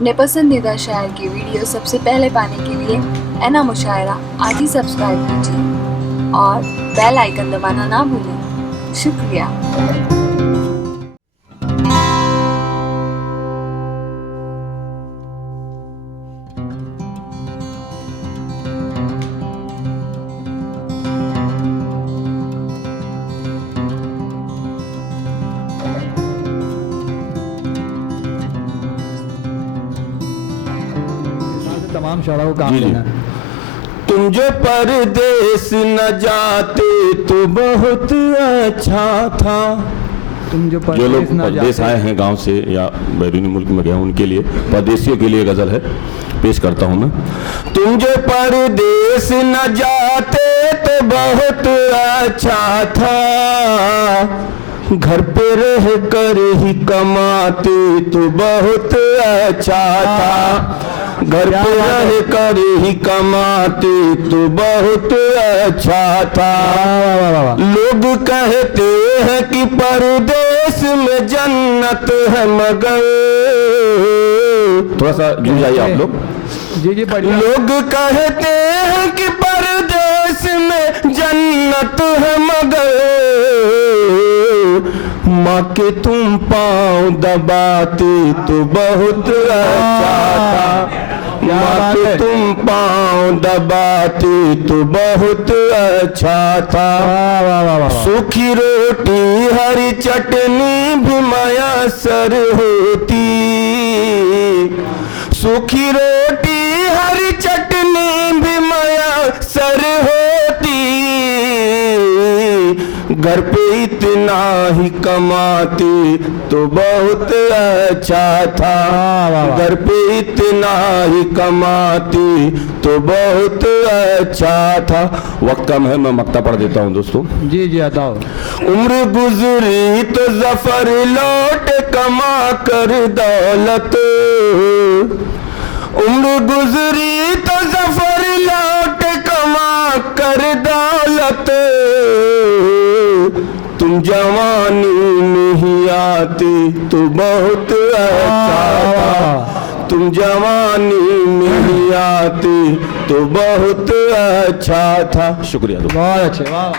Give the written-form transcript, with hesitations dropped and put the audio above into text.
अपने पसंदीदा शायर की वीडियो सबसे पहले पाने के लिए एना मुशायरा आज ही सब्सक्राइब कीजिए और बेल आइकन दबाना ना भूलें। शुक्रिया। तमाम शौरा को काम जी, जी। देना। तुम जो परदेस न जाते तो बहुत अच्छा था। तुम जो जो लोग परदेस ना परदेश जाते, आए हैं गांव से या बैरूनी मुल्क में गए हैं, उनके लिए, परदेशियों के लिए गजल है, पेश करता हूं मैं। तुम जो परदेस न जाते तो बहुत अच्छा था, घर पे रह कर ही कमाते तो बहुत अच्छा था। घर पे रह कर ही कमाते तो बहुत अच्छा था। लोग कहते हैं कि परदेश में जन्नत है, मगर थोड़ा सा गिर जाइए आप लोग। जी जी पढ़िए। लोग कहते हैं कि परदेश में जन्नत है, मगर माँ के तुम पाँव दबाते तो बहुत अच्छा था। माँ के तुम पाँव दबाते तो बहुत अच्छा था। सूखी रोटी हरी चटनी भी मयसर होती, सूखी रोटी हरी चटनी भी मयसर होती। घर पे इतना ही कमाते तो बहुत अच्छा था। घर पे इतना ही कमाते तो बहुत अच्छा था। वक्त कम है, मैं मक्ता पढ़ देता हूँ दोस्तों। जी जी बताओ। उम्र गुजरी तो जफर लौट कमा कर दौलत, उम्र गुजरी तो जफर लौट कमा कर दौलत। तुम जवानी में ही आते तो बहुत अच्छा था। तुम जवानी में ही आते तो बहुत अच्छा था। शुक्रिया। बहुत अच्छे, वाह।